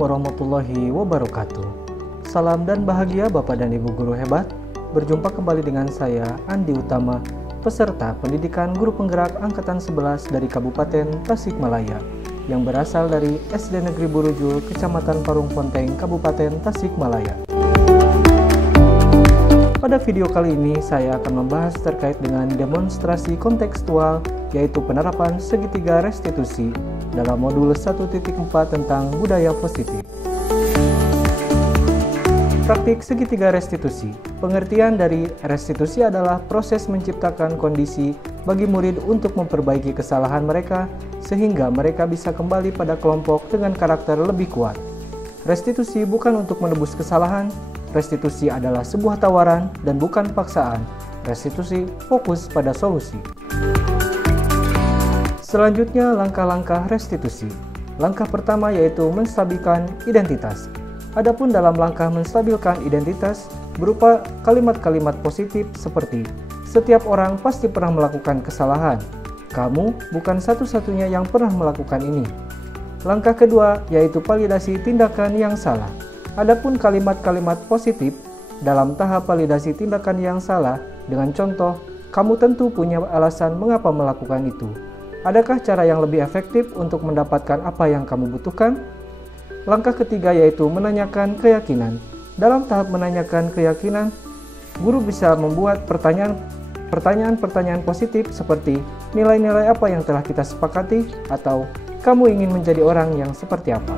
warahmatullahi wabarakatuh. Salam dan bahagia Bapak dan Ibu guru hebat. Berjumpa kembali dengan saya Andi Utama, peserta pendidikan guru penggerak angkatan 11 dari Kabupaten Tasikmalaya yang berasal dari SD Negeri Burujul, Kecamatan Parung Ponteng, Kabupaten Tasikmalaya. Pada video kali ini saya akan membahas terkait dengan demonstrasi kontekstual, yaitu penerapan segitiga restitusi dalam modul 1.4 tentang budaya positif. Praktik segitiga restitusi. Pengertian dari restitusi adalah proses menciptakan kondisi bagi murid untuk memperbaiki kesalahan mereka sehingga mereka bisa kembali pada kelompok dengan karakter lebih kuat. Restitusi bukan untuk menebus kesalahan. Restitusi adalah sebuah tawaran dan bukan paksaan. Restitusi fokus pada solusi. Selanjutnya, langkah-langkah restitusi. Langkah pertama yaitu menstabilkan identitas. Adapun dalam langkah menstabilkan identitas berupa kalimat-kalimat positif seperti setiap orang pasti pernah melakukan kesalahan. Kamu bukan satu-satunya yang pernah melakukan ini. Langkah kedua yaitu validasi tindakan yang salah. Adapun kalimat-kalimat positif dalam tahap validasi tindakan yang salah dengan contoh, kamu tentu punya alasan mengapa melakukan itu. Adakah cara yang lebih efektif untuk mendapatkan apa yang kamu butuhkan? Langkah ketiga yaitu menanyakan keyakinan. Dalam tahap menanyakan keyakinan, guru bisa membuat pertanyaan-pertanyaan positif seperti nilai-nilai apa yang telah kita sepakati atau kamu ingin menjadi orang yang seperti apa.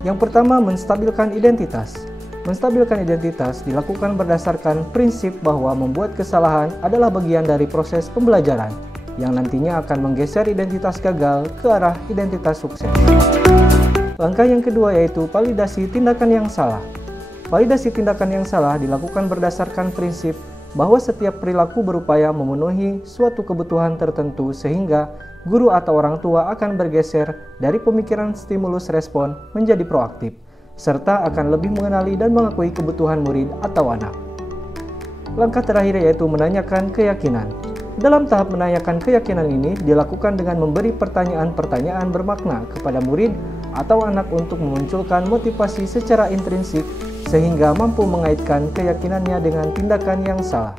Yang pertama, menstabilkan identitas. Menstabilkan identitas dilakukan berdasarkan prinsip bahwa membuat kesalahan adalah bagian dari proses pembelajaran yang nantinya akan menggeser identitas gagal ke arah identitas sukses. Langkah yang kedua yaitu validasi tindakan yang salah. Validasi tindakan yang salah dilakukan berdasarkan prinsip bahwa setiap perilaku berupaya memenuhi suatu kebutuhan tertentu sehingga guru atau orang tua akan bergeser dari pemikiran stimulus respon menjadi proaktif, serta akan lebih mengenali dan mengakui kebutuhan murid atau anak. Langkah terakhir yaitu menanyakan keyakinan. Dalam tahap menanyakan keyakinan ini dilakukan dengan memberi pertanyaan-pertanyaan bermakna kepada murid atau anak untuk memunculkan motivasi secara intrinsik sehingga mampu mengaitkan keyakinannya dengan tindakan yang salah.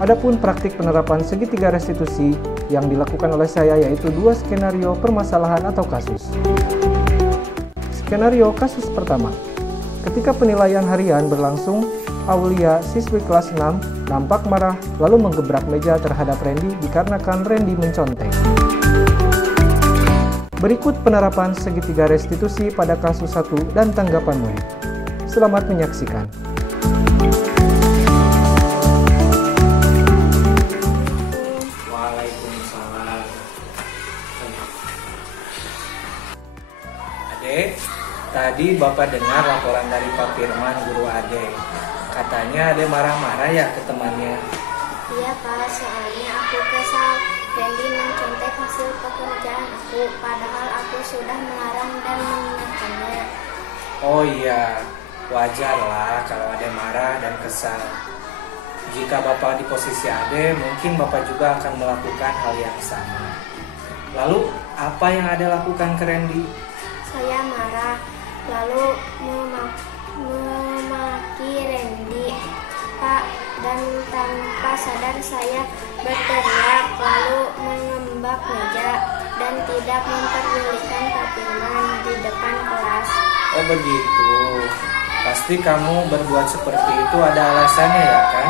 Adapun praktik penerapan segitiga restitusi yang dilakukan oleh saya yaitu dua skenario permasalahan atau kasus. Skenario kasus pertama. Ketika penilaian harian berlangsung, Aulia, siswi kelas 6, nampak marah lalu menggebrak meja terhadap Randy dikarenakan Randy mencontek. Berikut penerapan segitiga restitusi pada kasus 1 dan tanggapan murid. Selamat menyaksikan. Tadi Bapak dengar laporan dari Pak Firman, guru Ade. Katanya Ade marah-marah ya ke temannya. Iya Pak, soalnya aku kesal Randy mencontek hasil pekerjaan aku, padahal aku sudah melarang dan mengingatkannya. Oh iya, wajar lah kalau Ade marah dan kesal. Jika Bapak di posisi Ade, mungkin Bapak juga akan melakukan hal yang sama. Lalu, apa yang Ade lakukan ke Randy? Saya marah, lalu memaki Randy, Pak, dan tanpa sadar saya berteriak, lalu mengembak meja, dan tidak memperdulikan Pak Firman di depan kelas. Oh begitu, pasti kamu berbuat seperti itu ada alasannya ya kan?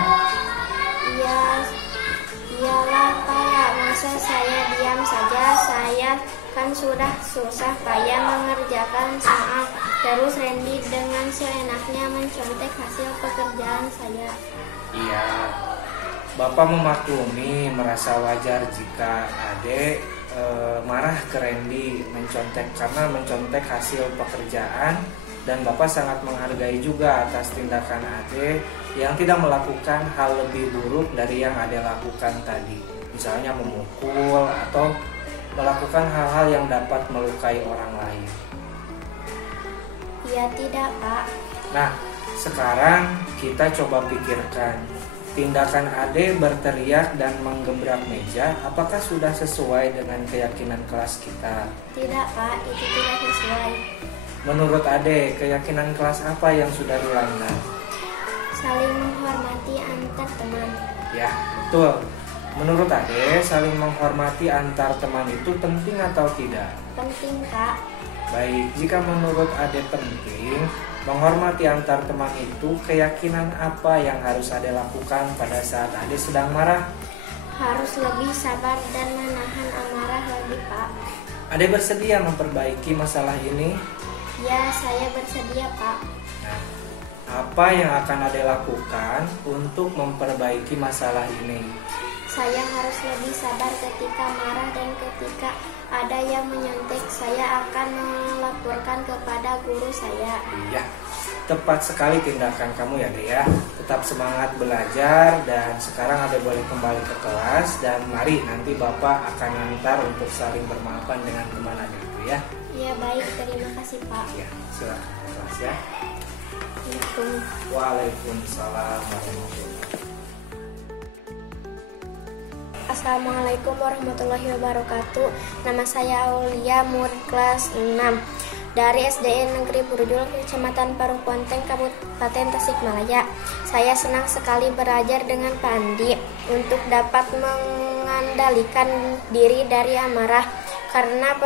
Iyalah Pak, masa saya diam saja, saya kan sudah susah payah mengerjakan soal, terus Randy dengan seenaknya mencontek hasil pekerjaan saya. Iya, Bapak memaklumi merasa wajar jika Ade marah ke Randy karena mencontek hasil pekerjaan, dan Bapak sangat menghargai juga atas tindakan Ade yang tidak melakukan hal lebih buruk dari yang Ade lakukan tadi, misalnya memukul atau melakukan hal-hal yang dapat melukai orang lain? Ya tidak, Pak. Nah, sekarang kita coba pikirkan, tindakan Ade berteriak dan menggebrak meja, apakah sudah sesuai dengan keyakinan kelas kita? Tidak, Pak, itu tidak sesuai. Menurut Ade, keyakinan kelas apa yang sudah dilanggar? Saling menghormati antar teman. Ya, betul. Menurut Ade, saling menghormati antar teman itu penting atau tidak? Penting, Kak. Baik, jika menurut Ade penting, menghormati antar teman itu, keyakinan apa yang harus Ade lakukan pada saat Ade sedang marah? Harus lebih sabar dan menahan amarah lebih, Pak. Ade bersedia memperbaiki masalah ini? Ya, saya bersedia, Pak. Nah, apa yang akan Ade lakukan untuk memperbaiki masalah ini? Saya harus lebih sabar ketika marah dan ketika ada yang menyontek, saya akan melaporkan kepada guru saya. Iya, tepat sekali tindakan kamu ya Dea. Tetap semangat belajar dan sekarang Ade boleh kembali ke kelas dan mari nanti Bapak akan antar untuk saling bermaafan dengan teman Ade itu ya. Ya baik, terima kasih Pak. Ya, silakan ke kelas ya. Waalaikumsalam warahmatullahi wabarakatuh. Assalamualaikum warahmatullahi wabarakatuh. Nama saya Aulia, murid kelas 6 dari SDN Negeri Burjul, Kecamatan Parung Ponteng, Kabupaten Tasikmalaya. Saya senang sekali belajar dengan Pak Andi untuk dapat mengendalikan diri dari amarah karena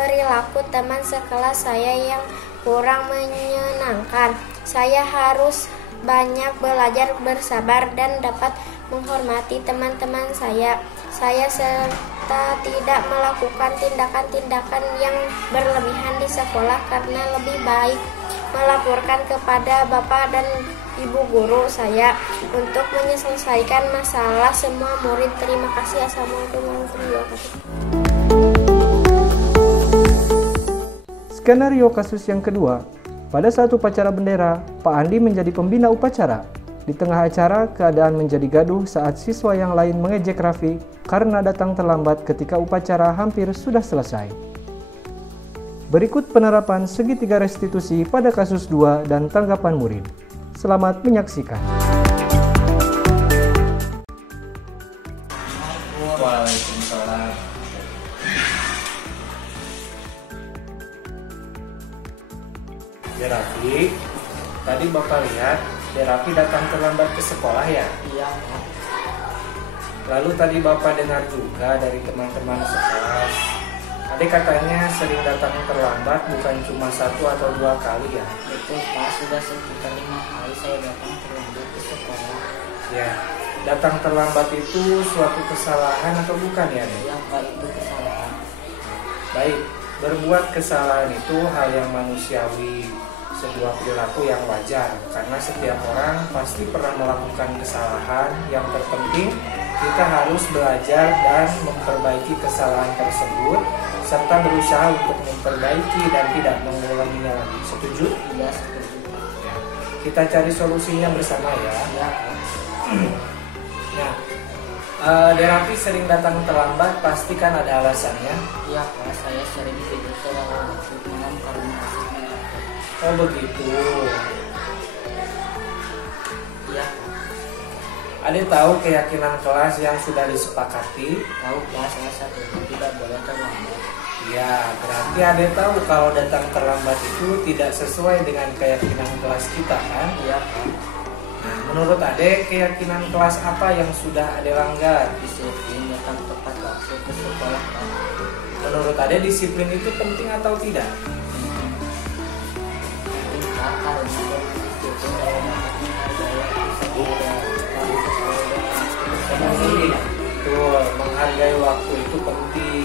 perilaku teman sekelas saya yang kurang menyenangkan. Saya harus banyak belajar bersabar dan dapat menghormati teman-teman saya. Saya serta tidak melakukan tindakan-tindakan yang berlebihan di sekolah karena lebih baik melaporkan kepada Bapak dan Ibu guru saya untuk menyelesaikan masalah semua murid. Terima kasih. Assalamualaikum warahmatullahi wabarakatuh. Skenario kasus yang kedua. Pada saat upacara bendera, Pak Andi menjadi pembina upacara. Di tengah acara, keadaan menjadi gaduh saat siswa yang lain mengejek Raffi karena datang terlambat ketika upacara hampir sudah selesai. Berikut penerapan segitiga restitusi pada kasus 2 dan tanggapan murid. Selamat menyaksikan. Waalaikumsalam. Ya Raffi, tadi Bapak lihat Raffi datang terlambat ke sekolah ya? Iya, Pak. Lalu tadi Bapak dengar juga dari teman-teman sekelas, adik katanya sering datang terlambat bukan cuma 1 atau 2 kali ya? Betul, Pak. Sudah sekitar 5 kali saya datang terlambat ke sekolah. Ya, datang terlambat itu suatu kesalahan atau bukan ya? Dek? Iya, Pak, itu kesalahan. Baik, berbuat kesalahan itu hal yang manusiawi, sebuah perilaku yang wajar karena setiap orang pasti pernah melakukan kesalahan. Yang terpenting kita harus belajar dan memperbaiki kesalahan tersebut serta berusaha untuk memperbaiki dan tidak mengulanginya lagi. Setuju? Iya, setuju. Ya. Kita cari solusinya bersama ya. Iya, Pak. Nah, Raffi sering datang terlambat pasti kan ada alasannya. Iya, Pak. Saya sering tidur terlalu malam karena asiknya. Oh begitu. Iya, Pak. Ade tahu keyakinan kelas yang sudah disepakati. Tahu, Pak, saya satu tidak boleh terlambat. Ya, berarti Ade tahu kalau datang terlambat itu tidak sesuai dengan keyakinan kelas kita kan? Iya, Pak. Nah, menurut Ade, keyakinan kelas apa yang sudah Ade langgar? Disiplin datang tepat waktu ke sekolah, Pak. Menurut Ade, disiplin itu penting atau tidak? Penting, Pak, karena dengan disiplin saya dapat menghargai waktu sekolah. Betul, menghargai waktu itu penting.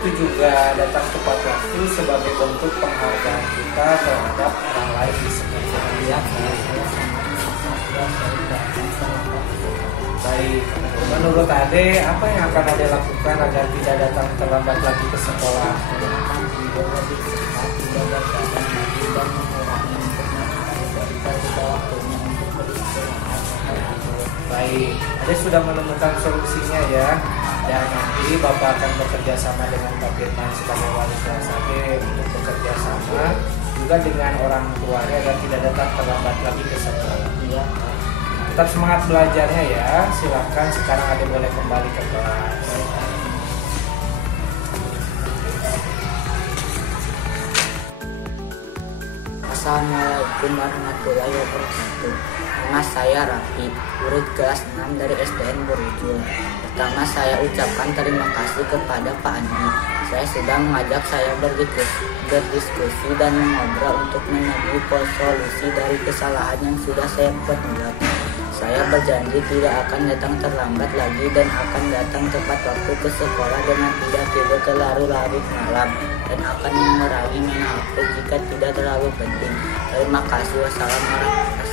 Itu juga datang tepat waktu sebagai bentuk penghargaan kita terhadap orang lain di sekitar. Iya, Pak. Saya sangat merasa puas dari datang terlambat ke sekolah. Baik, menurut Ade, apa yang akan Ade lakukan agar tidak datang terlambat lagi ke sekolah? Saya akan tidur lebih cepat, tidak berbadan lagi dan mengurangi untuk makan daripada waktunya untuk beristirahat. Baik, Ade Ade sudah menemukan solusinya ya. Dan nanti Bapak akan bekerja sama dengan Pak Firman sebagai wali kelas Ade untuk bekerja sama juga dengan orang tuanya agar tidak datang terlambat lagi ke sekolah. Iya. Tetap semangat belajarnya ya. Silakan sekarang Ade boleh kembali ke kelas. Assalamualaikum warahmatullahi wabarakatuh. Nama saya Rafi, murid kelas 6 dari SDN Borujul. Pertama saya ucapkan terima kasih kepada Pak Andi. Saya sudah mengajak saya berdiskusi dan mengobrol untuk menemui solusi dari kesalahan yang sudah saya perbuat. Saya berjanji tidak akan datang terlambat lagi dan akan datang tepat waktu ke sekolah dengan tidak tidur terlalu larut malam dan akan mengurangi main HP jika tidak terlalu penting. Terima kasih.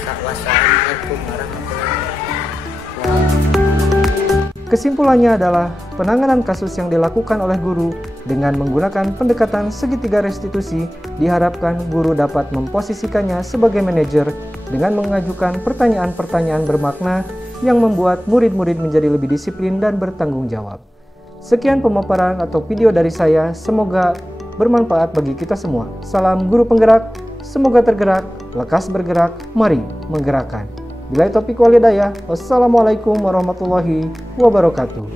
Wassalamualaikum warahmatullahi wabarakatuh. Kesimpulannya adalah penanganan kasus yang dilakukan oleh guru dengan menggunakan pendekatan segitiga restitusi diharapkan guru dapat memposisikannya sebagai manajer dengan mengajukan pertanyaan-pertanyaan bermakna yang membuat murid-murid menjadi lebih disiplin dan bertanggung jawab. Sekian pemaparan atau video dari saya, semoga bermanfaat bagi kita semua. Salam guru penggerak, semoga tergerak, lekas bergerak, mari menggerakkan. Billahi taufiq wal hidayah. Wassalamualaikum warahmatullahi wabarakatuh.